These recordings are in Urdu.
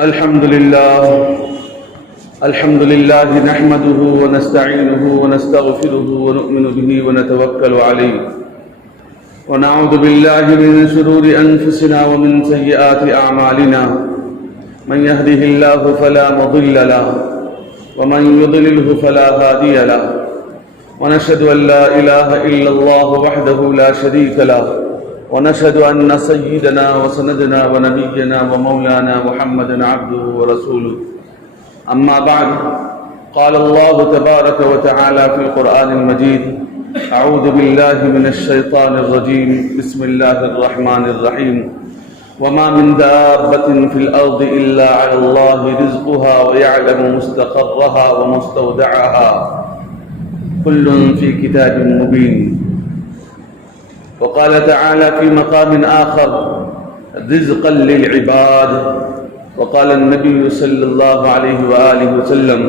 الحمد لله نحمده ونستعينه ونستغفره ونؤمن به ونتوكل عليه ونعوذ بالله من شرور أنفسنا ومن سيئات أعمالنا من يهده الله فلا مضل له ومن يضلله فلا هادي له ونشهد أن لا إله إلا الله وحده لا شريك له ونشهد أن سيدنا وسندنا ونبينا ومولانا محمدا عبده ورسوله أما بعد قال الله تبارك وتعالى في القرآن المجيد أعوذ بالله من الشيطان الرجيم بسم الله الرحمن الرحيم وما من دابة في الأرض إلا على الله رزقها ويعلم مستقرها ومستودعها كل في كتاب مبين. وقال تعالى في مقام آخر رزقا للعباد. وقال النبي صلى الله عليه وآله وسلم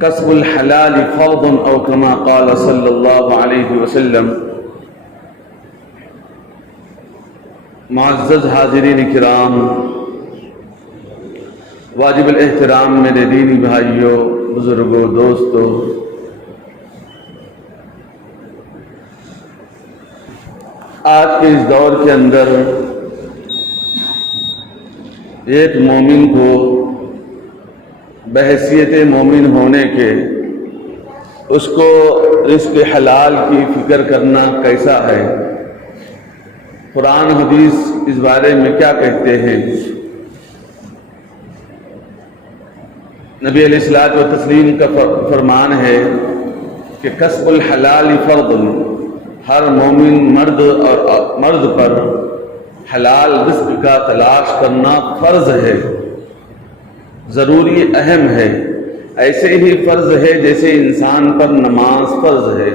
کسب الحلال فرض او كما قال صلی اللہ علیہ وسلم. معزز حاضرین کرام، واجب الاحترام میرے دینی بھائیوں، بزرگوں، دوستوں، آج کے اس دور کے اندر ایک مومن کو بحیثیت مومن ہونے کے اس کو رزق حلال کی فکر کرنا کیسا ہے، قرآن حدیث اس بارے میں کیا کہتے ہیں؟ نبی علیہ الصلوۃ والتسلیم کا فرمان ہے کہ کسب الحلال فرض، ہر مومن مرد پر حلال رزق کا تلاش کرنا فرض ہے، ضروری، اہم ہے. ایسے ہی فرض ہے جیسے انسان پر نماز فرض ہے.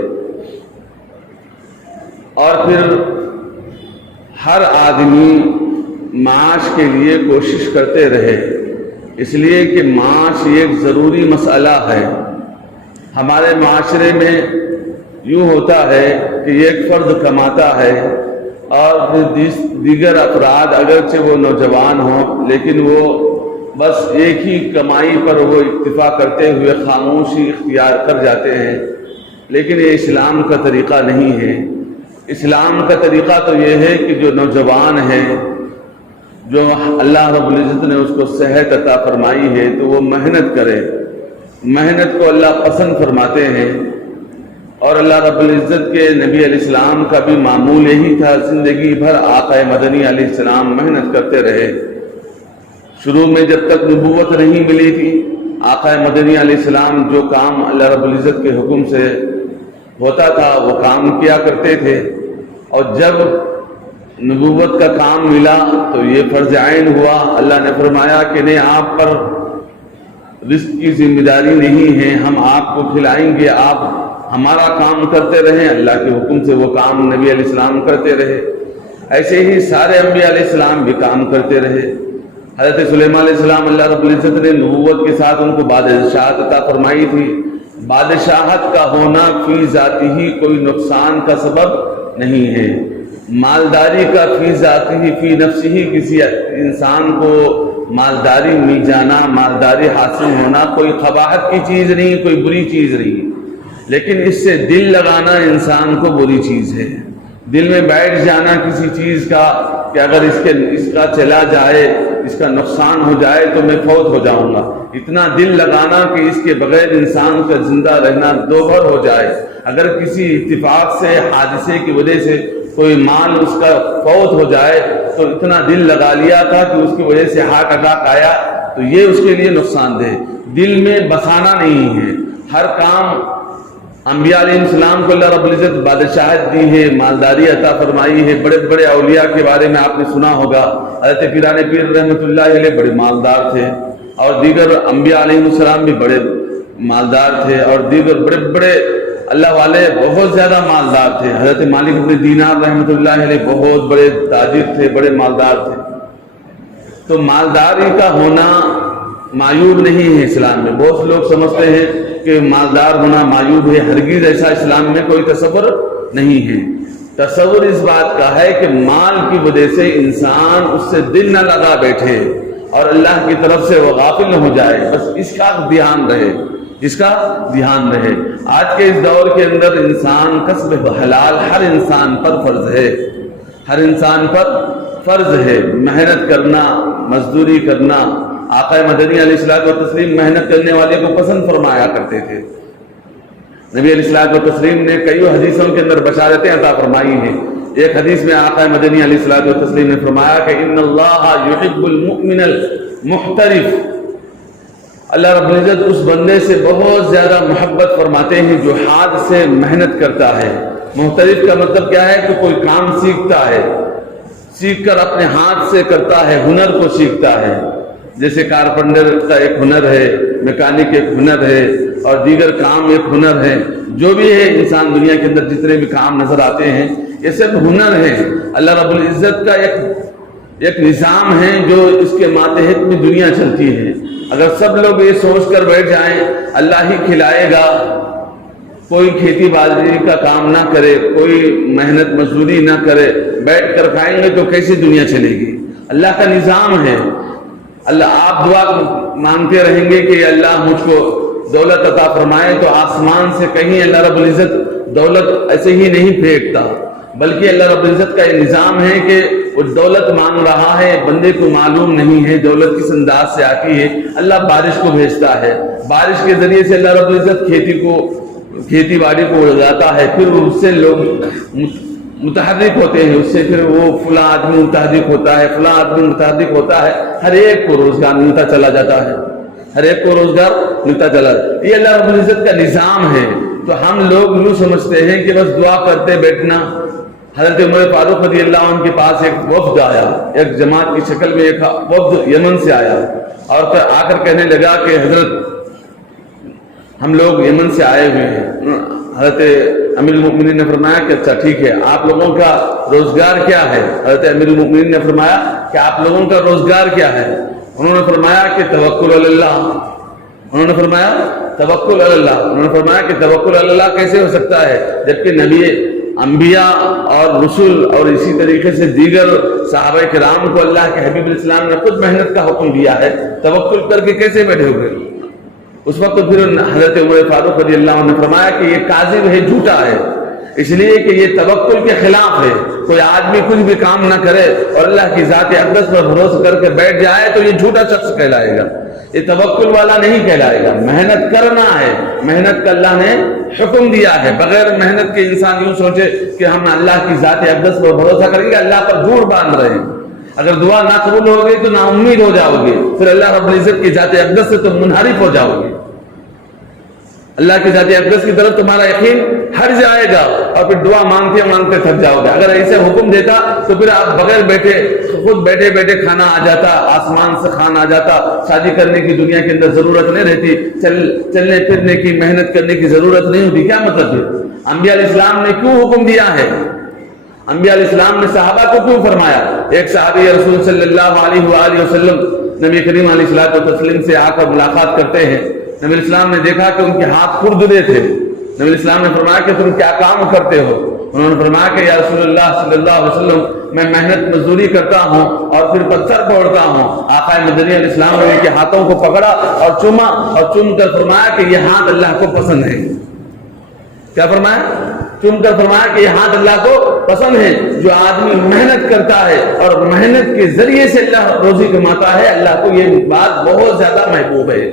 اور پھر ہر آدمی معاش کے لیے کوشش کرتے رہے، اس لیے کہ معاش ایک ضروری مسئلہ ہے. ہمارے معاشرے میں یوں ہوتا ہے کہ ایک فرد کماتا ہے اور دیگر افراد اگرچہ وہ نوجوان ہوں لیکن وہ بس ایک ہی کمائی پر وہ اکتفا کرتے ہوئے خاموشی اختیار کر جاتے ہیں. لیکن یہ اسلام کا طریقہ نہیں ہے. اسلام کا طریقہ تو یہ ہے کہ جو نوجوان ہے، جو اللہ رب العزت نے اس کو صحت عطا فرمائی ہے، تو وہ محنت کرے. محنت کو اللہ پسند فرماتے ہیں، اور اللہ رب العزت کے نبی علیہ السلام کا بھی معمول یہی تھا. زندگی بھر آقا مدنی علیہ السلام محنت کرتے رہے. شروع میں جب تک نبوت نہیں ملی تھی، آقا مدنی علیہ السلام جو کام اللہ رب العزت کے حکم سے ہوتا تھا وہ کام کیا کرتے تھے. اور جب نبوت کا کام ملا تو یہ فرض عین ہوا. اللہ نے فرمایا کہ نہیں، آپ پر رزق کی ذمہ داری نہیں ہے، ہم آپ کو کھلائیں گے، آپ ہمارا کام کرتے رہیں. اللہ کے حکم سے وہ کام نبی علیہ السلام کرتے رہے. ایسے ہی سارے انبیاء علیہ السلام بھی کام کرتے رہے. حضرت سلیمان علیہ السلام اللہ رب العزت نے نبوت کے ساتھ ان کو بادشاہت عطا فرمائی تھی. بادشاہت کا ہونا فی ذاتی ہی کوئی نقصان کا سبب نہیں ہے. مالداری کا فی ذاتی ہی فی نفسی ہی کسی انسان کو مالداری مل جانا، مالداری حاصل ہونا کوئی قباحت کی چیز نہیں، کوئی بری چیز نہیں. لیکن اس سے دل لگانا انسان کو بری چیز ہے. دل میں بیٹھ جانا کسی چیز کا کہ اگر اس کا چلا جائے، اس کا نقصان ہو جائے تو میں فوت ہو جاؤں گا. اتنا دل لگانا کہ اس کے بغیر انسان کا زندہ رہنا دوبھر ہو جائے. اگر کسی اتفاق سے، حادثے کی وجہ سے کوئی مال اس کا فوت ہو جائے تو اتنا دل لگا لیا تھا کہ اس کی وجہ سے ہارٹ اٹیک آیا تو یہ اس کے لیے نقصان دہ. دل میں بسانا نہیں ہے. ہر کام انبیاء علیہ السلام کو اللہ رب العزت بادشاہت دی ہے، مالداری عطا فرمائی ہے. بڑے بڑے اولیاء کے بارے میں آپ نے سنا ہوگا. حضرت پیران پیر رحمۃ اللہ علیہ بڑے مالدار تھے، اور دیگر انبیاء علیہ السلام بھی بڑے مالدار تھے، اور دیگر بڑے بڑے اللہ والے بہت زیادہ مالدار تھے. حضرت مالک بن دینار رحمۃ اللہ علیہ بہت بڑے تاجر تھے، بڑے مالدار تھے. تو مالداری کا ہونا معیوب نہیں ہے اسلام میں. بہت سے لوگ سمجھتے ہیں کہ مالدار ہونا معیوب ہے. ہرگز ایسا اسلام میں کوئی تصور نہیں ہے. تصور اس بات کا ہے کہ مال کی وجہ سے انسان اس سے دل نہ لگا بیٹھے اور اللہ کی طرف سے وہ غافل نہ ہو جائے، بس اس کا دھیان رہے، اس کا دھیان رہے۔ آج کے اس دور کے اندر انسان کسب حلال ہر انسان پر فرض ہے، ہر انسان پر فرض ہے، محنت کرنا، مزدوری کرنا۔ آقا مدنی علیہ الصلوۃ والتسلیم محنت کرنے والے کو پسند فرمایا کرتے تھے۔ نبی علیہ الصلوۃ والتسلیم نے کئی حدیثوں کے اندر بشارتیں عطا فرمائی ہیں۔ ایک حدیث میں آقا مدنی علیہ الصلوۃ والتسلیم نے فرمایا کہ ان اللہ یحب المؤمن المحترف، اللہ رب العزت اس بندے سے بہت زیادہ محبت فرماتے ہیں جو ہاتھ سے محنت کرتا ہے۔ محترف کا مطلب کیا ہے کہ کوئی کام سیکھتا ہے، سیکھ کر اپنے ہاتھ سے کرتا ہے، ہنر کو سیکھتا ہے۔ جیسے کارپینٹر کا ایک ہنر ہے، میکینک ایک ہنر ہے، اور دیگر کام ایک ہنر ہے۔ جو بھی ہے انسان دنیا کے اندر جتنے بھی کام نظر آتے ہیں یہ سب ہنر ہیں۔ اللہ رب العزت کا ایک نظام ہے جو اس کے ماتحت میں دنیا چلتی ہے۔ اگر سب لوگ یہ سوچ کر بیٹھ جائیں اللہ ہی کھلائے گا، کوئی کھیتی باڑی کا کام نہ کرے، کوئی محنت مزدوری نہ کرے، بیٹھ کر کھائیں گے تو کیسی دنیا چلے گی؟ اللہ کا نظام ہے۔ اللہ آپ دعا مانگتے رہیں گے کہ اللہ مجھ کو دولت عطا فرمائے، تو آسمان سے کہیں اللہ رب العزت دولت ایسے ہی نہیں پھینکتا، بلکہ اللہ رب العزت کا یہ نظام ہے کہ وہ دولت مانگ رہا ہے، بندے کو معلوم نہیں ہے دولت کس انداز سے آتی ہے۔ اللہ بارش کو بھیجتا ہے، بارش کے ذریعے سے اللہ رب العزت کھیتی باڑی کو اگاتا ہے، پھر اس سے لوگ متحرک ہوتے ہیں، اس سے پھر وہ فلاں آدمی متحرک ہوتا ہے، فلاں آدمی متحرک ہوتا ہے، ہر ایک کو روزگار ملتا چلا جاتا ہے، ہر ایک کو روزگار ملتا چلا جاتا ہے۔ یہ اللہ رب العزت کا نظام ہے۔ تو ہم لوگ یوں سمجھتے ہیں کہ بس دعا کرتے بیٹھنا۔ حضرت عمر فاروق رضی اللہ عنہ کے پاس ایک وفد آیا، ایک جماعت کی شکل میں ایک وفد یمن سے آیا، اور آ کر کہنے لگا کہ حضرت ہم لوگ یمن سے آئے ہوئے ہیں۔ حضرت امیر المؤمنین نے فرمایا کہ اچھا ٹھیک ہے، آپ لوگوں کا روزگار کیا ہے؟ حضرت امیر المؤمنین نے فرمایا کہ آپ لوگوں کا روزگار کیا ہے؟ انہوں نے فرمایا کہ توکل علی اللہ۔ انہوں نے فرمایا توکل علی اللہ۔ انہوں نے فرمایا کہ توکل علی اللہ کیسے ہو سکتا ہے جبکہ نبی انبیاء اور رسول اور اسی طریقے سے دیگر صحابہ کرام کو اللہ کے حبیب الاسلام نے خود محنت کا حکم دیا ہے، توکل کر کے کیسے بیٹھے ہوئے؟ اس وقت پھر حضرت عمر فاروق رضی اللہ عنہ نے فرمایا کہ یہ کاذب ہے، جھوٹا ہے، اس لیے کہ یہ توکل کے خلاف ہے۔ کوئی آدمی کچھ بھی کام نہ کرے اور اللہ کی ذات اقدس پر بھروسہ کر کے بیٹھ جائے تو یہ جھوٹا شخص کہلائے گا، یہ توکل والا نہیں کہلائے گا۔ محنت کرنا ہے، محنت کا اللہ نے حکم دیا ہے۔ بغیر محنت کے انسان یوں سوچے کہ ہم اللہ کی ذات اقدس پر بھروسہ کریں گے، اللہ پر جھوٹ باندھ رہے ہیں۔ اگر دعا نہ قبول ہوگی تو نا امید ہو جاؤ گے، پھر اللہ رب العزت کی ذات اقدس سے تم منحرف ہو جاؤ گے، اللہ کی ذات اقدس کی طرف تمہارا یقین ہٹ جائے گا اور پھر دعا مانگتے مانگتے تھک جاؤ گے۔ اگر ایسے حکم دیتا تو پھر آپ بغیر بیٹھے خود بیٹھے بیٹھے کھانا آ جاتا، آسمان سے کھانا آ جاتا، شادی کرنے کی دنیا کے اندر ضرورت نہیں رہتی، چلنے پھرنے کی محنت کرنے کی ضرورت نہیں ہوتی۔ کیا مطلب ہے؟ انبیاء علیہ السلام نے کیوں حکم دیا ہے؟ انبیاء علیہ السلام نے صحابہ کو کیوں فرمایا؟ ایک صحابی رسول صلی اللہ علیہ وآلہ وسلم نبی کریم علیہ الصلوۃ والتسلیم سے آ کر ملاقات کرتے ہیں۔ نبی السلام نے دیکھا کہ ان کے ہاتھ کھردرے تھے۔ نبی السلام نے فرمایا کہ تم کیا کام کرتے ہو؟ انہوں نے فرمایا کہ یا رسول اللہ صلی اللہ علیہ وسلم میں محنت مزدوری کرتا ہوں اور پھر پتھر پھوڑتا ہوں۔ آقا مدنی علیہ السلام نے ان کے ہاتھوں کو پکڑا اور چوما اور چوم کر فرمایا کہ یہ ہاتھ اللہ کو پسند ہے۔ کیا فرمایا؟ چوم کر فرمایا کہ یہ ہاتھ اللہ کو پسند ہے۔ جو آدمی محنت کرتا ہے اور محنت کے ذریعے سے اللہ روزی کماتا ہے، اللہ کو یہ بات بہت زیادہ محبوب ہے۔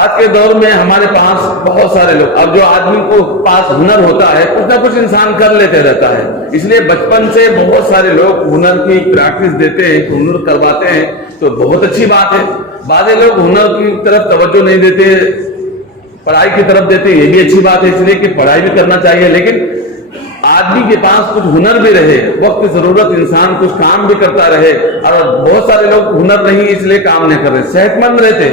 آج کے دور میں ہمارے پاس بہت سارے لوگ، اب جو آدمی کو پاس ہنر ہوتا ہے کچھ نہ کچھ انسان کر لیتے رہتا ہے، اس لیے بچپن سے بہت سارے لوگ ہنر کی پریکٹس دیتے ہیں، ہنر کرواتے ہیں، تو بہت اچھی بات ہے۔ بعض لوگ ہنر کی طرف توجہ نہیں دیتے، پڑھائی کی طرف دیتے، یہ بھی اچھی بات ہے، اس لیے کہ پڑھائی بھی کرنا چاہیے، لیکن آدمی کے پاس کچھ ہنر بھی رہے، وقت کی ضرورت انسان کچھ کام بھی کرتا رہے۔ اور بہت سارے لوگ ہنر نہیں اس لیے کام نہیں کر رہے، صحت مند رہتے،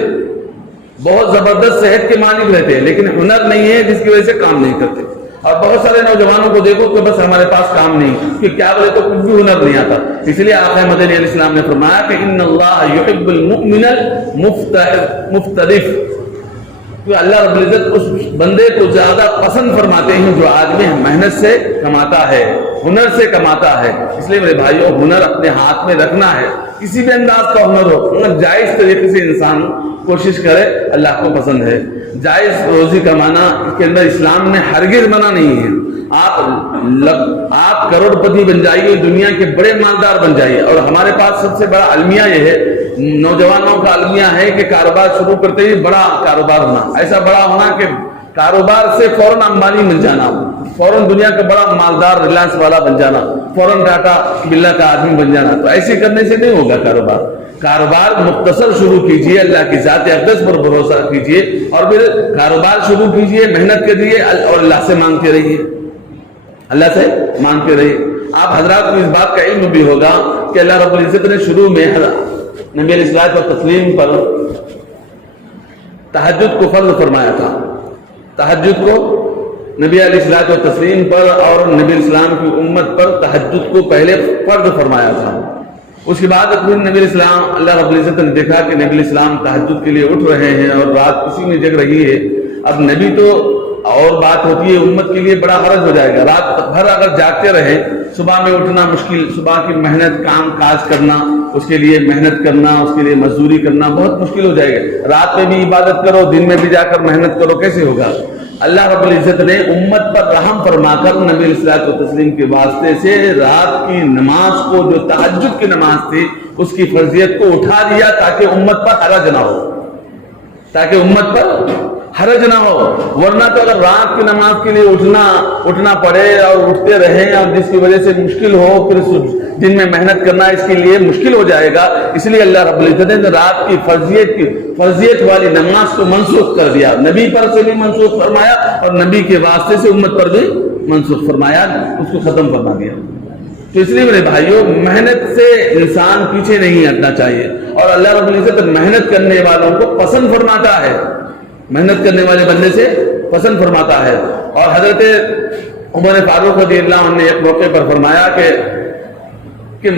بہت زبردست صحت کے مالک رہتے ہیں، لیکن ہنر نہیں ہے جس کی وجہ سے کام نہیں کرتے۔ اور بہت سارے نوجوانوں کو دیکھو کہ بس ہمارے پاس کام نہیں، کہ کیا بولے تو کچھ بھی ہنر نہیں آتا۔ اس لیے آقا مدنی علیہ السلام نے فرمایا کہ ان اللہ یحب المؤمن المحترف، کہ اللہ رب العزت اس بندے کو زیادہ پسند فرماتے ہیں جو آدمی محنت سے کماتا ہے، ہنر سے کماتا ہے۔ اس لیے میرے بھائیوں، ہنر اپنے ہاتھ میں رکھنا ہے، کسی بھی انداز کا ہنر ہو، مگر جائز طریقے سے انسان کوشش کرے، اللہ کو پسند ہے۔ جائز روزی کمانا کے اندر اسلام میں ہرگز منع نہیں ہے۔ آپ کروڑ پتی بن جائیے، دنیا کے بڑے مالدار بن جائیے، اور ہمارے پاس سب سے بڑا المیہ یہ ہے، نوجوانوں کا المیہ ہے کہ کاروبار شروع کرتے ہی بڑا کاروبار ہونا، ایسا بڑا ہونا کہ کاروبار سے فوراً امبانی مل جانا، فوراً دنیا کا بڑا مالدار ریلائنس والا بن جانا، فوراً ٹاٹا برلا کا آدمی بن جانا۔ تو ایسے کرنے سے نہیں ہوگا کاروبار مختصر شروع کیجئے، اللہ کی ذات اقدس پر بھروسہ کیجئے، اور پھر کاروبار شروع کیجئے، محنت کریے اور اللہ سے مانگتے رہیے، اللہ سے مانگتے رہیے۔ آپ حضرات کو اس بات کا علم بھی ہوگا کہ اللہ رب العزت نے شروع میں نبی علیہ الصلوۃ والتسلیم پر تہجد کو فرض فرمایا تھا۔ تہجد کو نبی علیہ الصلوۃ والتسلیم پر اور نبی الاسلام کی امت پر تہجد کو پہلے فرض فرمایا تھا۔ اس کے بعد پھر نبی الاسلام، اللہ رب العزت نے دیکھا کہ نبی الاسلام تہجد کے لیے اٹھ رہے ہیں اور رات کسی میں جگ رہی ہے۔ اب نبی تو اور بات ہوتی ہے، امت کے لیے بڑا حرج ہو جائے گا، رات بھر اگر جاگتے رہے، صبح میں اٹھنا مشکل، صبح کی محنت، کام کاج کرنا، اس کے لیے محنت کرنا، اس کے لیے مزدوری کرنا بہت مشکل ہو جائے گا۔ رات میں بھی عبادت کرو، دن میں بھی جا کر محنت کرو، کیسے ہوگا؟ اللہ رب العزت نے امت پر رحم فرما کر نبی علیہ الصلوۃ والتسلیم کے واسطے سے رات کی نماز کو، جو تہجد کی نماز تھی، اس کی فرضیت کو اٹھا دیا تاکہ امت پر حرج نہ ہو، تاکہ امت پر حرج نہ ہو۔ ورنہ تو اگر رات کی نماز کے لیے اٹھنا پڑے اور اٹھتے رہیں، اور جس کی وجہ سے مشکل ہو، پھر دن میں محنت کرنا اس کے لیے مشکل ہو جائے گا۔ اس لیے اللہ رب العزت نے رات کی فرضیت والی نماز کو منسوخ کر دیا، نبی پر سے بھی منسوخ فرمایا اور نبی کے واسطے سے امت پر بھی منسوخ فرمایا، اس کو ختم فرما دیا۔ تو اس لیے میرے بھائیوں، محنت سے انسان پیچھے نہیں ہٹنا چاہیے، اور اللہ رب العزت محنت کرنے والوں کو پسند فرماتا ہے، محنت کرنے والے بندے سے پسند فرماتا ہے۔ اور حضرت عمر فاروق رضی اللہ عنہ نے ایک موقع پر فرمایا کہ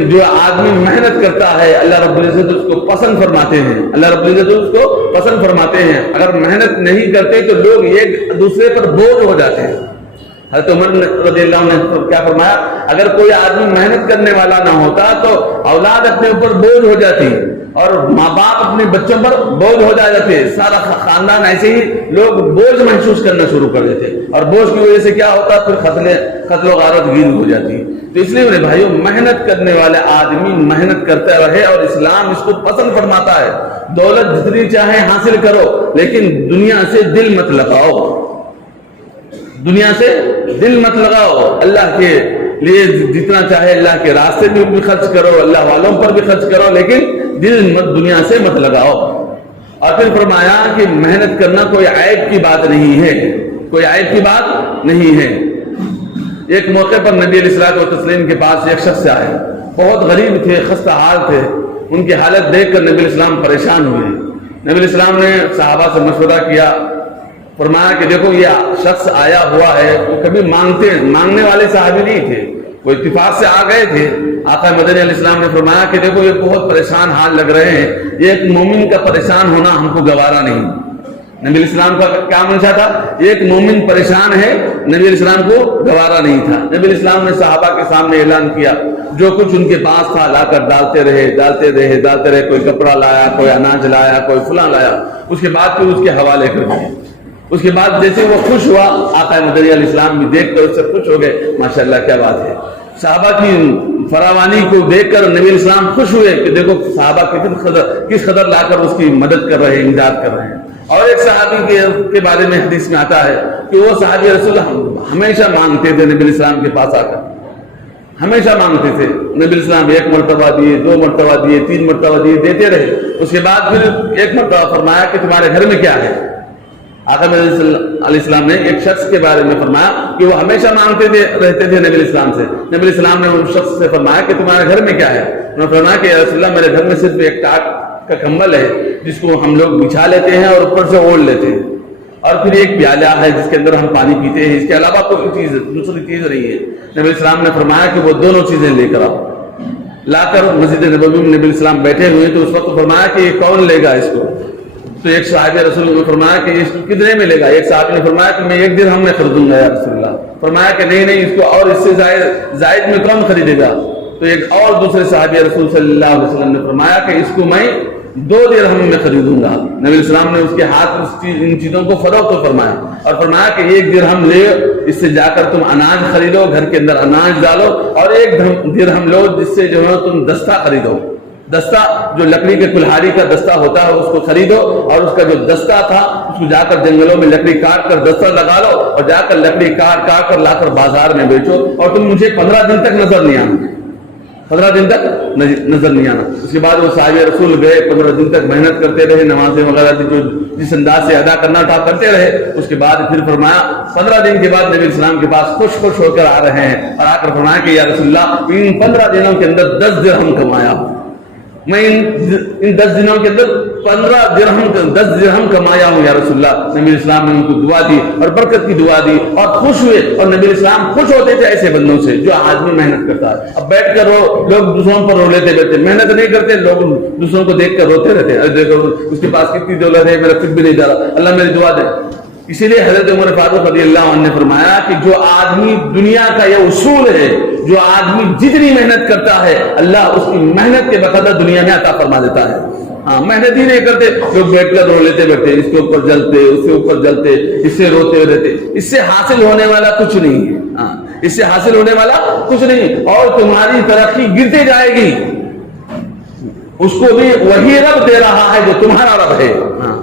جو آدمی محنت کرتا ہے، اللہ رب العزت اس کو پسند فرماتے ہیں، اللہ رب العزت اس کو پسند فرماتے ہیں۔ اگر محنت نہیں کرتے تو لوگ ایک دوسرے پر بوجھ ہو جاتے ہیں۔ حضرت عمر رضی اللہ عنہ نے کیا فرمایا؟ اگر کوئی آدمی محنت کرنے والا نہ ہوتا تو اولاد اپنے اوپر بوجھ ہو جاتی، اور ماں باپ اپنے بچوں پر بوجھ ہو جاتے، سارا خاندان ایسے ہی لوگ بوجھ محسوس کرنا شروع کر دیتے، اور بوجھ کی وجہ سے کیا ہوتا؟ پھر قتل و غارت گیر ہو جاتی۔ تو اس لیے میرے بھائیوں، محنت کرنے والے آدمی محنت کرتا رہے، اور اسلام اس کو پسند فرماتا ہے۔ دولت جتنی چاہے حاصل کرو، لیکن دنیا سے دل مت لگاؤ، دنیا سے دل مت لگاؤ۔ اللہ کے لیے جتنا چاہے اللہ کے راستے میں بھی خرچ کرو، اللہ والوں پر بھی خرچ کرو، لیکن دل مت دنیا سے مت لگاؤ۔ اور پھر فرمایا کہ محنت کرنا کوئی عیب کی بات نہیں ہے، کوئی عیب کی بات نہیں ہے۔ ایک موقع پر نبی علیہ الصلوۃ والتسلیم کے پاس ایک شخص آئے، بہت غریب تھے، خستہ حال تھے۔ ان کی حالت دیکھ کر نبی علیہ السلام پریشان ہوئے۔ نبی علیہ السلام نے صحابہ سے مشورہ کیا، فرمایا کہ دیکھو یہ شخص آیا ہوا ہے، وہ کبھی مانگنے والے صحابی نہیں تھے، وہ اتفاق سے آ گئے تھے۔ آقا مدنی علیہ السلام نے فرمایا کہ دیکھو یہ بہت پریشان حال لگ رہے ہیں، یہ ایک مومن کا پریشان ہونا ہم کو گوارا نہیں۔ نبی علیہ السلام کا کیا منشا تھا؟ ایک مومن پریشان ہے، نبی علیہ السلام کو گوارا نہیں تھا۔ نبی علیہ السلام نے صحابہ کے سامنے اعلان کیا، جو کچھ ان کے پاس تھا لا کر ڈالتے رہے، کوئی کپڑا لایا، کوئی اناج لایا، کوئی فلاں لایا، اس کے بعد پھر اس کے حوالے کر دیے۔ اس کے بعد جیسے وہ خوش ہوا، آقا مدنی علیہ السلام بھی دیکھ کر اس سے خوش ہو گئے، ماشاءاللہ کیا بات ہے۔ صحابہ کی فراوانی کو دیکھ کر نبی علیہ السلام خوش ہوئے کہ دیکھو صحابہ کس قدر لا کر اس کی مدد کر رہے ہیں، امداد کر رہے ہیں۔ اور ایک صحابی کے بارے میں حدیث میں آتا ہے کہ وہ صحابی رسول اللہ ہمیشہ مانگتے تھے نبی علیہ السلام کے پاس آ کر، ہمیشہ مانگتے تھے۔ نبی علیہ السلام ایک مرتبہ دیے، 2 مرتبہ دیے، 3 مرتبہ دیے، دیتے رہے۔ اس کے بعد پھر ایک مرتبہ فرمایا کہ تمہارے گھر میں کیا ہے؟ آقا علیہ السلام نے ایک شخص کے بارے میں فرمایا کہ وہ ہمیشہ مانگتے رہتے تھے نبی علیہ السلام سے۔ نبی علیہ السلام نے اس شخص سے فرمایا کہ تمہارے گھر میں کیا ہے؟ انہوں نے فرمایا کہ یا رسول اللہ میرے گھر میں صرف ایک ٹاٹ کا کمبل ہے جس کو ہم لوگ بچھا لیتے ہیں اور اوپر سے اوڑھ لیتے ہیں، اور پھر ایک پیالہ ہے جس کے اندر ہم پانی پیتے ہیں، اس کے علاوہ کوئی دوسری چیز نہیں ہے۔ نبی علیہ السلام نے فرمایا کہ وہ دونوں چیزیں لے کر آؤ۔ لا کر مسجد نبوی میں نبی علیہ السلام بیٹھے ہوئے تو اس وقت فرمایا کہ یہ کون لے گا اس کو؟ تو ایک صحابی رسول نے فرمایا کہ اس کو کتنے ملے گا؟ ایک صحابی نے فرمایا کہ میں 1 درہم میں خریدوں گا یا رسول اللہ۔ فرمایا کہ نہیں اس کو اور اس سے زائد میں کم خریدے گا۔ تو ایک اور دوسرے صحابی رسول صلی اللہ علیہ وسلم نے فرمایا کہ اس کو میں 2 درہم میں خریدوں گا۔ نبی السلام نے اس کے ہاتھ ان چیزوں کو فروخت فرمایا اور فرمایا کہ 1 درہم لے، اس سے جا کر تم اناج خریدو، گھر کے اندر اناج ڈالو، اور 1 درہم لو جس سے جو ہے تم دستہ خریدو۔ دستہ جو لکڑی کے کلہاڑی کا دستہ ہوتا ہے اس کو خریدو، اور اس کا جو دستہ تھا اس کو جا کر جنگلوں میں لکڑی کاٹ کر دستہ لگا لو، اور جا کر لکڑی کاٹ کر لا کر بازار میں بیچو، اور تم مجھے 15 دن تک نظر نہیں آنا، 15 دن تک نظر نہیں آنا۔ اس کے بعد وہ صحابہ رسول گئے، 15 دن تک محنت کرتے رہے، نمازیں وغیرہ جو جس انداز سے ادا کرنا تھا کرتے رہے۔ اس کے بعد پھر فرمایا 15 دن کے بعد نبی السلام کے پاس خوش ہو کر آ رہے ہیں، اور آ کر فرمایا کہ یا رسول اللہ ان 15 دنوں کے اندر 10 درہم کمایا، میں ان 10 دنوں کے اندر 10 درہم کمایا ہوں یا رسول اللہ۔ نبی اسلام نے ان کو دعا دی اور برکت کی دعا دی اور خوش ہوئے، اور نبی اسلام خوش ہوتے تھے ایسے بندوں سے جو آدمی محنت کرتا ہے۔ اب بیٹھ کر لوگ دوسروں پر رو لیتے بیٹھتے، محنت نہیں کرتے، لوگ دوسروں کو دیکھ کر روتے رہتے، ارے دیکھو اس کے پاس کتنی دولت ہے، میرا کچھ بھی نہیں جا رہا، اللہ میری دعا دے۔ اسی لیے حضرت عمر فاروق رضی اللہ عنہ نے فرمایا کہ جو آدمی، دنیا کا یہ اصول ہے، جو آدمی جتنی محنت کرتا ہے اللہ اس کی محنت کے بقدر دنیا میں عطا فرما دیتا ہے۔ ہاں محنت ہی نہیں کرتے، لوگ بیٹھ کر رو لیتے بیٹھتے، اس کے اوپر جلتے، اس کے اوپر جلتے، اس سے روتے رہتے، اس سے حاصل ہونے والا کچھ نہیں ہے۔ ہاں اس سے حاصل ہونے والا کچھ نہیں، اور تمہاری ترقی گرتے جائے گی، اس کو بھی وہی رب دے رہا ہے جو تمہارا رب ہے۔ ہاں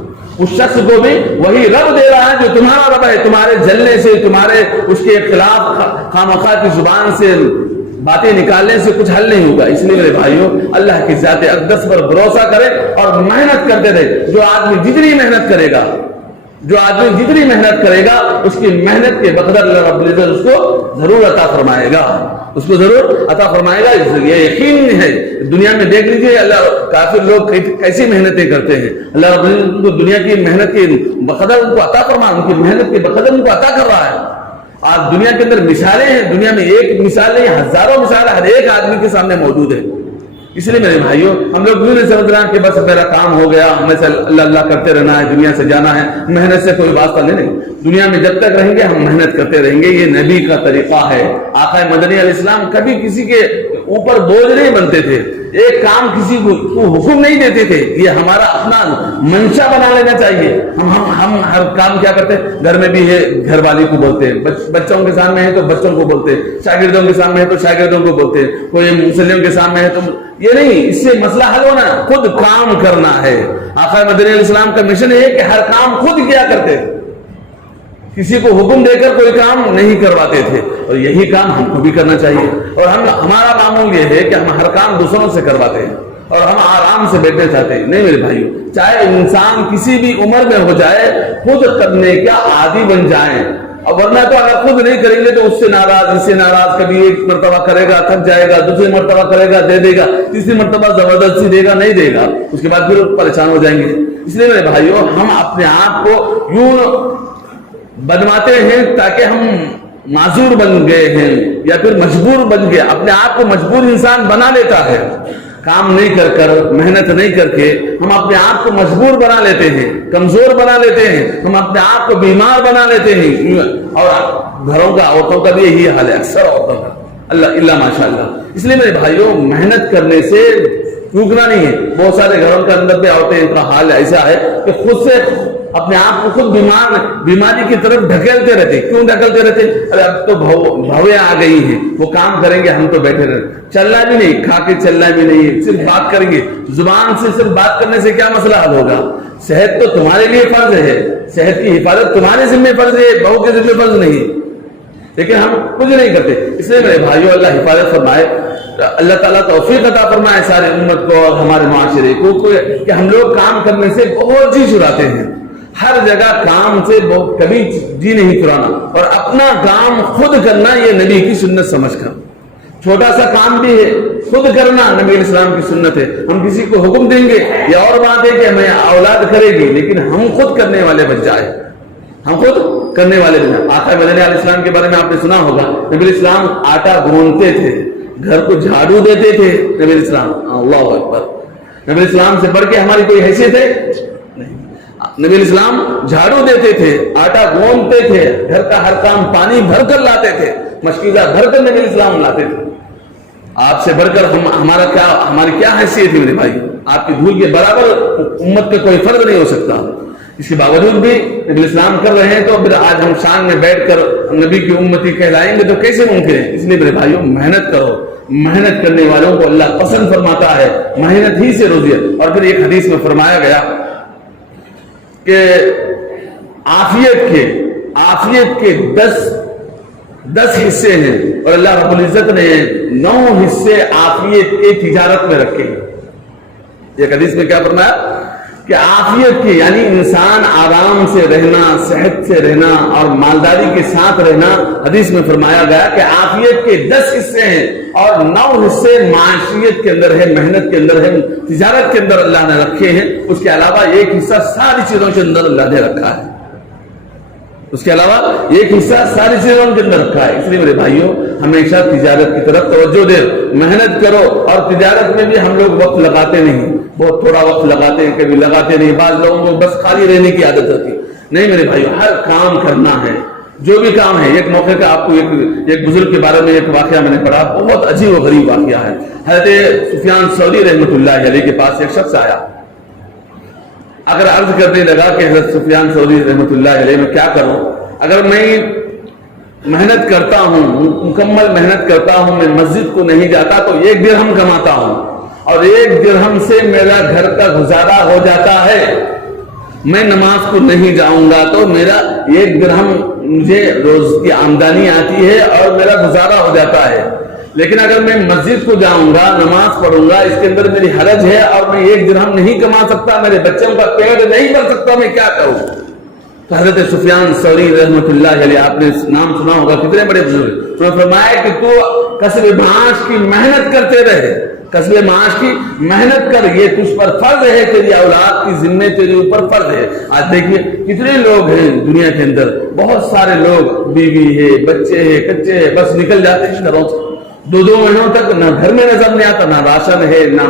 اس شخص کو بھی وہی رب دے رہا ہے جو تمہارا رب ہے۔ تمہارے جلنے سے، تمہارے اس کے خلاف خامخواہ کی زبان سے باتیں نکالنے سے کچھ حل نہیں ہوگا۔ اس لیے میرے بھائیوں اللہ کی ذات اقدس پر بھروسہ کرے اور محنت کرتے رہے۔ جو آدمی جتنی محنت کرے گا، جو آدمی جتنی محنت کرے گا، اس کی محنت کے بقدر اللہ رب العزت اس کو ضرور عطا فرمائے گا، اس کو ضرور عطا فرمائے گا۔ یہ یقین ہے۔ دنیا میں دیکھ لیجئے اللہ کافر لوگ کیسی محنتیں کرتے ہیں، اللہ رب العزت ان کو دنیا کی محنت کے بقدر ان کو عطا فرما، ان کی محنت کے بقدر ان کو عطا کر رہا ہے۔ آج دنیا کے اندر مثالیں ہیں، دنیا میں ایک مثال نہیں ہزاروں مثال ہر ایک آدمی کے سامنے موجود ہے۔ اس لیے میرے بھائیوں ہم لوگ یوں نہیں سمجھ رہے ہیں کہ بس میرا کام ہو گیا، ہمیں اللہ اللہ کرتے رہنا ہے، دنیا سے جانا ہے، محنت سے کوئی واسطہ نہیں۔ دنیا میں جب تک رہیں گے ہم محنت کرتے رہیں گے، یہ نبی کا طریقہ ہے۔ آقا مدنی علیہ السلام کبھی کسی کے اوپر بوجھ نہیں بنتے تھے، ایک کام کسی کو حکم نہیں دیتے تھے، یہ ہمارا اپنا منشا بنا لینا چاہیے۔ ہم ہر کام کیا کرتے ہیں، گھر میں بھی ہے گھر والی کو بولتے ہیں، بچوں کے سامنے ہے تو بچوں کو بولتے ہیں، شاگردوں کے سامنے ہے تو شاگردوں کو بولتے ہیں، کوئی مسلم کے سامنے ہے تو یہ نہیں، اس سے مسئلہ حل ہونا، خود کام کرنا ہے۔ آقا مدنی علیہ السلام کا مشن ہے کہ ہر کام خود کیا کرتے، کسی کو حکم دے کر کوئی کام نہیں کرواتے تھے، اور یہی کام ہم کو بھی کرنا چاہیے۔ اور ہمارا معمول یہ ہے کہ ہم ہر کام دوسروں سے کرواتے ہیں اور ہم آرام سے بیٹھنا چاہتے ہیں۔ نہیں میرے بھائیوں، چاہے انسان کسی بھی عمر میں ہو جائے، خود کرنے کا عادی بن جائیں، اور ورنہ تو اگر خود نہیں کریں گے تو اس سے ناراض، اس سے ناراض، کبھی ایک مرتبہ کرے گا تھک جائے گا، دوسری مرتبہ کرے گا دے دے گا، تیسری مرتبہ زبردستی دے گا نہیں دے گا، اس کے بعد پھر پریشان ہو جائیں گے۔ اس لیے میرے بھائیوں ہم اپنے آپ کو یوں بدماتے ہیں تاکہ ہم معذور بن گئے ہیں یا پھر مجبور بن گئے، اپنے آپ کو مجبور انسان بنا لیتا ہے، کام نہیں کر محنت نہیں کر کے ہم اپنے آپ کو مجبور بنا لیتے ہیں، کمزور بنا لیتے ہیں، ہم اپنے آپ کو بیمار بنا لیتے ہیں، اور گھروں کا عورتوں کا بھی یہی حال ہے، اکثر عورتوں کا، اللہ ماشاء اللہ۔ اس لیے میرے بھائیوں محنت کرنے سے چوکنا نہیں ہے۔ بہت سارے گھروں کے اندر بھی عورتیں کا حال ایسا ہے کہ خود سے اپنے آپ کو خود بیماری کی طرف ڈھکیلتے رہتے۔ کیوں ڈھکیلتے رہتے؟ ارے اب تو بھویں آ گئی ہیں، وہ کام کریں گے ہم تو بیٹھے رہے، چلنا بھی نہیں، کھا کے چلنا بھی نہیں، صرف بات کریں گے، زبان سے صرف بات کرنے سے کیا مسئلہ حل ہوگا؟ صحت تو تمہارے لیے فرض ہے، صحت کی حفاظت تمہارے ذمہ فرض ہے، بہو کے ذمہ فرض نہیں، لیکن ہم کچھ نہیں کرتے۔ اس لیے میرے بھائیوں اللہ حفاظت فرمائے، اللہ تعالیٰ توفیق عطا فرمائے سارے امت کو اور ہمارے معاشرے کو کہ ہم لوگ کام کرنے سے بہت جی چراتے ہیں، ہر جگہ کام سے کبھی جی نہیں چرانا، اور اپنا کام خود کرنا یہ نبی کی سنت سمجھ کر، چھوٹا سا کام بھی ہے خود کرنا نبی علیہ السلام کی سنت ہے۔ ہم کسی کو حکم دیں گے یا اور بات ہے کہ ہمیں اولاد کرے گی، لیکن ہم خود کرنے والے بن جائے، ہم خود کرنے والے بن جائے۔ آقا مدنی علیہ السلام کے بارے میں آپ نے سنا ہوگا، نبی علیہ السلام آٹا گھونتے تھے، گھر کو جھاڑو دیتے تھے نبی علیہ السلام، اللہ اکبر۔ نبی علیہ السلام سے بڑھ کے ہماری کوئی حیثیت ہے نہیں۔ نبی علیہ السلام جھاڑو دیتے تھے، آٹا گوندتے تھے، گھر کا ہر کام پانی بھر کر لاتے تھے، مشکیزہ بھر کر نبی علیہ السلام لاتے تھے۔ آپ سے بڑھ کر ہماری کیا حیثیت ہے میرے بھائی؟ آپ کی دھول کے برابر امت کا کوئی فرد نہیں ہو سکتا۔ اس کے باوجود بھی نبی علیہ السلام کر رہے ہیں، تو پھر آج ہم شان میں بیٹھ کر نبی کی امتی کہلائیں گے تو کیسے ممکن ہے؟ اس لیے میرے بھائیوں محنت کرو، محنت کرنے والوں کو اللہ پسند فرماتا ہے، محنت ہی سے روزی ہے۔ اور پھر ایک حدیث میں فرمایا گیا کہ عافیت کے 10 حصے ہیں، اور اللہ رب العزت نے 9 حصے عافیت کے تجارت میں رکھے ہیں۔ ایک حدیث میں کیا فرمایا کہ عافیت کی یعنی انسان آرام سے رہنا، صحت سے رہنا اور مالداری کے ساتھ رہنا، حدیث میں فرمایا گیا کہ عافیت کے 10 حصے ہیں اور 9 حصے معاشیت کے اندر ہے، محنت کے اندر ہے، تجارت کے اندر اللہ نے رکھے ہیں۔ اس کے علاوہ ایک حصہ ساری چیزوں کے اندر اللہ نے رکھا ہے، اس کے علاوہ ایک حصہ ساری چیزوں کے اندر رکھا ہے۔ اس لیے میرے بھائیوں ہمیشہ تجارت کی طرف توجہ دے، محنت کرو۔ اور تجارت میں بھی ہم لوگ وقت لگاتے نہیں، بہت تھوڑا وقت لگاتے ہیں، کبھی لگاتے نہیں۔ بعض لوگوں کو بس خالی رہنے کی عادت ہوتی ہے۔ نہیں میرے بھائیوں، ہر کام کرنا ہے، جو بھی کام ہے۔ ایک موقع کا آپ کو ایک بزرگ کے بارے میں ایک واقعہ میں نے پڑھا، بہت عجیب و غریب واقعہ ہے۔ حضرت سفیان ثوری رحمۃ اللہ علیہ کے پاس ایک شخص آیا، اگر عرض کرنے لگا کہ حضرت سفیان ثوری رحمۃ اللہ علیہ میں کیا کروں؟ اگر میں محنت کرتا ہوں، مکمل محنت کرتا ہوں، میں مسجد کو نہیں جاتا تو 1 درہم کماتا ہوں، اور 1 درہم سے میرا گھر کا گزارا ہو جاتا ہے۔ میں نماز کو نہیں جاؤں گا تو میرا 1 درہم مجھے روز کی آمدنی آتی ہے اور میرا گزارا ہو جاتا ہے۔ لیکن اگر میں مسجد کو جاؤں گا، نماز پڑھوں گا، اس کے اندر میری حرج ہے اور میں 1 درہم نہیں کما سکتا، میرے بچوں کا پیٹ نہیں بھر سکتا، میں کیا کروں؟ تو حضرت سفیان ثوری رحمۃ اللہ علیہ، آپ نے نام سنا ہوگا، کتنے بڑے بزرگ، انہوں نے فرمایا کہ تو کسب معاش کی محنت کرتے رہے، کسب معاش کی محنت کر، یہ تجھ پر فرض ہے، تیری اولاد کی ذمہ تیرے اوپر فرض ہے۔ آج دیکھیے کتنے لوگ ہیں دنیا کے اندر، بہت سارے لوگ بیوی ہے، بچے ہیں، کچے ہیں، بس نکل جاتے ہیں گھروں سے، 2 مہینوں تک نہ گھر میں نظر نہیں آتا، نہ راشن ہے، نہ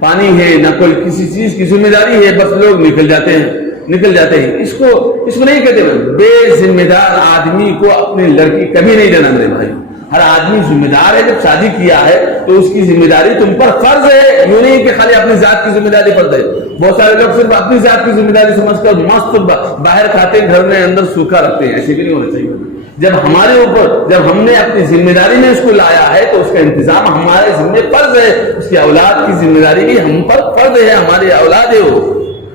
پانی ہے، نہ کوئی کسی چیز کی ذمہ داری ہے، بس لوگ نکل جاتے ہیں۔ اس کو نہیں کہتے بے ذمہ دار آدمی کو اپنی لڑکی کبھی نہیں دینا میرے بھائی۔ ہر آدمی ذمہ دار ہے، جب شادی کیا ہے تو اس کی ذمہ داری تم پر فرض ہے، یوں نہیں کہ خالی اپنی ذات کی ذمہ داری پر دے۔ بہت سارے لوگ صرف اپنی ذات کی ذمہ داری سمجھ کر مست باہر کھاتے، گھر میں اندر سوکھا رکھتے ہیں، ایسے بھی نہیں ہونا چاہیے۔ جب ہمارے اوپر، جب ہم نے اپنی ذمہ داری میں اس کو لایا ہے تو اس کا انتظام ہمارے ذمہ فرض ہے، اس کی اولاد کی ذمہ داری بھی ہم پر فرض ہے، ہماری اولاد ہے وہ۔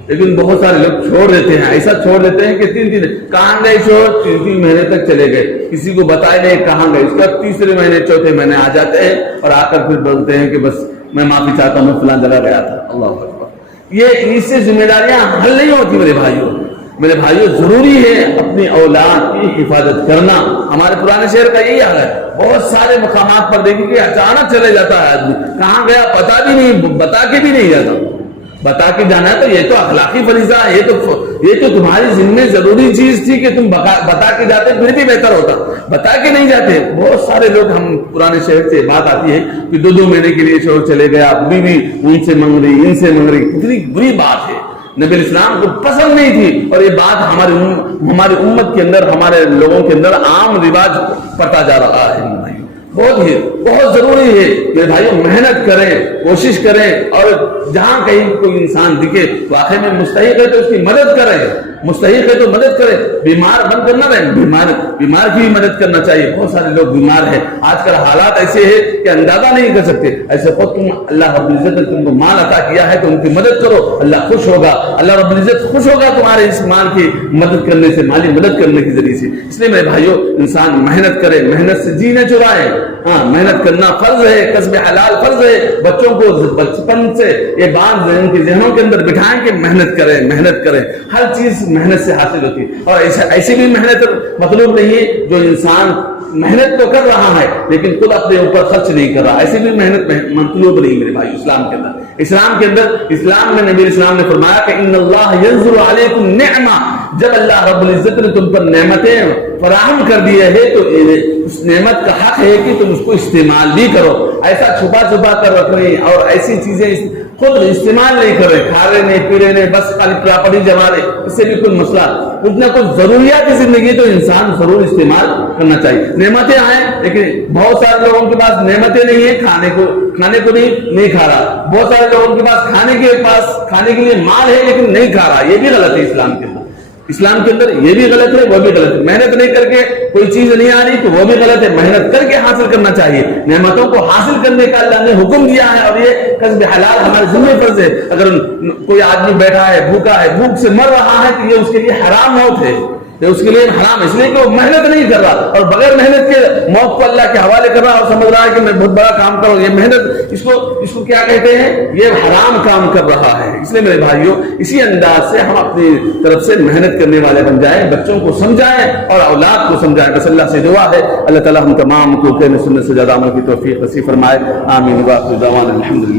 لیکن بہت سارے لوگ چھوڑ دیتے ہیں، ایسا چھوڑ دیتے ہیں کہ 3 کہاں گئے چھوڑ، 3 مہینے تک چلے گئے، کسی کو بتائے نہیں کہاں گئے، اس کا 3 مہینے 4 مہینے آ جاتے ہیں اور آ کر پھر بولتے ہیں کہ بس میں معافی چاہتا ہوں، میں فلاں جگہ گیا تھا۔ اللہ اکبر۔ یہ اس سے ذمہ داریاں حل نہیں ہوتی میرے بھائیوں، ضروری ہے اپنی اولاد کی حفاظت کرنا۔ ہمارے پرانے شہر کا یہی حال ہے، بہت سارے مقامات پر دیکھیں کہ اچانک چلے جاتا ہے آدمی، کہاں گیا پتا بھی نہیں، بتا کے بھی نہیں جاتا۔ بتا کے جانا ہے تو یہ تو اخلاقی فریضہ ہے، یہ تو تمہاری ذمہ ضروری چیز تھی کہ تم بتا کے جاتے پھر بھی بہتر ہوتا، بتا کے نہیں جاتے۔ بہت سارے لوگ، ہم پرانے شہر سے بات آتی ہے کہ 2 مہینے کے لیے چھوڑ چلے گیا، بیوی ان سے منگ رہی، ان سے منگ رہی، کتنی بری بات ہے، نبی علیہ السلام کو پسند نہیں تھی، اور یہ بات ہماری امت کے اندر، ہمارے لوگوں کے اندر عام رواج پڑتا جا رہا ہے۔ بہت ضروری ہے میرے بھائیوں، محنت کریں، کوشش کریں، اور جہاں کہیں کوئی انسان دکھے واقعی میں مستحق ہے تو اس کی مدد کریں، مستحق ہے تو مدد کریں، بیمار بن کر نہ رہیں، بیمار کی بھی مدد کرنا چاہیے۔ بہت سارے لوگ بیمار ہیں، آج کل حالات ایسے ہیں کہ اندازہ نہیں کر سکتے، ایسے خود تم اللہ رب العزت نے تم کو مال عطا کیا ہے تو ان کی مدد کرو، اللہ خوش ہوگا، اللہ رب العزت خوش ہوگا تمہارے اس مال کی مدد کرنے سے، مالی مدد کرنے کے ذریعے سے۔ اس لیے میرے بھائیوں، انسان محنت کرے، محنت سے جی نہ چرائے۔ ہاں، محنت کرنا فرض ہے، کسب حلال فرض ہے۔ بچوں کو بچپن سے یہ بات ان کے ذہنوں کے اندر بٹھائیں کہ محنت کریں، ہر چیز محنت سے حاصل ہوتی ہے، اور ایسی بھی محنت مطلوب نہیں ہے جو انسان محنت تو کر رہا ہے لیکن خود اپنے اوپر خرچ نہیں کر رہا، ایسی بھی محنت مطلوب نہیں میرے بھائی۔ اسلام میں نبی اسلام نے فرمایا کہ ان اللہ ینظر علیکم نعمہ، جب اللہ رب العزت نے تم پر نعمتیں فراہم کر دیے ہے تو اس نعمت کا حق ہے کہ تم اس کو استعمال بھی کرو۔ ایسا چھپا کر رکھنے اور ایسی چیزیں خود استعمال نہیں کر رہے، کھا رہے نہیں، پی رہے نہیں، بس خالی پراپرٹی جما رہے، اس سے بھی کوئی مسئلہ، کچھ نہ کچھ ضروریات زندگی تو انسان ضرور استعمال کرنا چاہیے۔ نعمتیں آئیں لیکن بہت سارے لوگوں کے پاس نعمتیں نہیں ہیں، کھانے کو نہیں کھا رہا، بہت سارے لوگوں کے پاس کھانے کے لیے مال ہے لیکن نہیں کھا رہا، یہ بھی غلط ہے اسلام کے اندر۔ اسلام کے اندر یہ بھی غلط ہے، وہ بھی غلط ہے۔ محنت نہیں کر کے کوئی چیز نہیں آ رہی تو وہ بھی غلط ہے، محنت کر کے حاصل کرنا چاہیے۔ نعمتوں کو حاصل کرنے کا اللہ نے حکم دیا ہے اور یہ کسب حلال ہمارے ذمہ فرض ہے۔ اگر کوئی آدمی بیٹھا ہے، بھوکا ہے، بھوک سے مر رہا ہے تو یہ اس کے لیے حرام موت ہے، یہ اس کے لیے حرام، اس لیے کہ وہ محنت نہیں کر رہا اور بغیر محنت کے موت کو اللہ کے حوالے کر رہا اور سمجھ رہا ہے کہ میں بہت بڑا کام کروں، یہ محنت اس کو کیا کہتے ہیں؟ یہ حرام کام کر رہا ہے۔ اس لیے میرے بھائیوں، اسی انداز سے ہم اپنی طرف سے محنت کرنے والے بن جائیں، بچوں کو سمجھائیں اور اولاد کو سمجھائیں۔ بس اللہ سے دعا ہے اللہ تعالی ہم تمام کو کہنے سننے سے زیادہ عمل کی توفیق نصیب فرمائے، آمین۔ وآخر دعوانا الحمدللہ۔